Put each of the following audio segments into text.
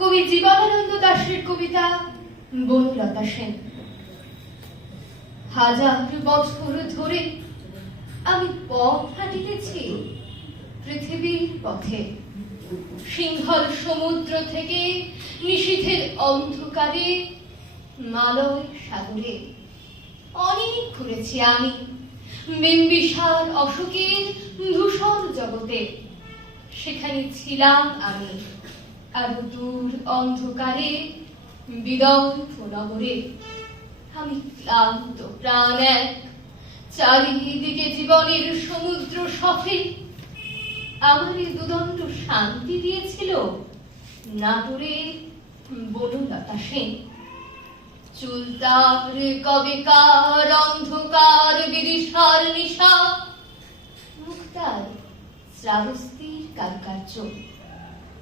কবি জীবনানন্দ দাশের কবিতা বনলতা সেন। হাজার বছর ধরে আমি পথ হাঁটিতেছি পৃথিবীর পথে। সিংহল সমুদ্র থেকে নিশীথের অন্ধকারে, মালয় সাগরে অনেক ঘুরেছি আমি। বিম্বিসার অশোকের ধূসর জগতে সেখানে ছিলাম আমি। আরও দূর অন্ধকারে, বিদগ্ধ নগরে। আমি ক্লান্ত প্রাণ এক, চারিদিকে জীবনের সমুদ্র সফে। আমার এই দুদণ্ড শান্তি দিয়েছিল? নাটোরে বনলতা সেন। চুলতার কবেকার অন্ধকার বিদিশার নিশা? মুক্তার শ্রাবস্তির কারুকার্য।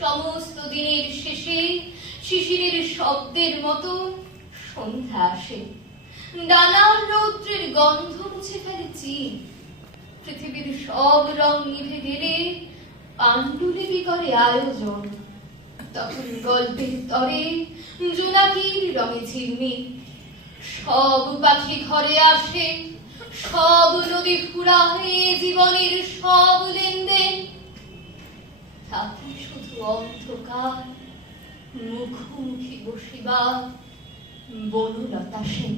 সমস্ত দিনের শেষে শিশিরের শব্দের মতো সন্ধ্যা আসে। ডানার রৌদ্রের গন্ধ মুছে ফেলে চিন। পৃথিবীর সব রং নিভে গেলে পাণ্ডুলিপি করে আয়োজন। তখন গল্পের তরে জোনাকির রঙে ঝিলমিল সব পাখি ঘরে আসে, সব নদী ফুরাহে জীবনের সব লেনদেন থাকে শুধু অন্ধকার মুখোমুখি বসিবা বনলতা সেন।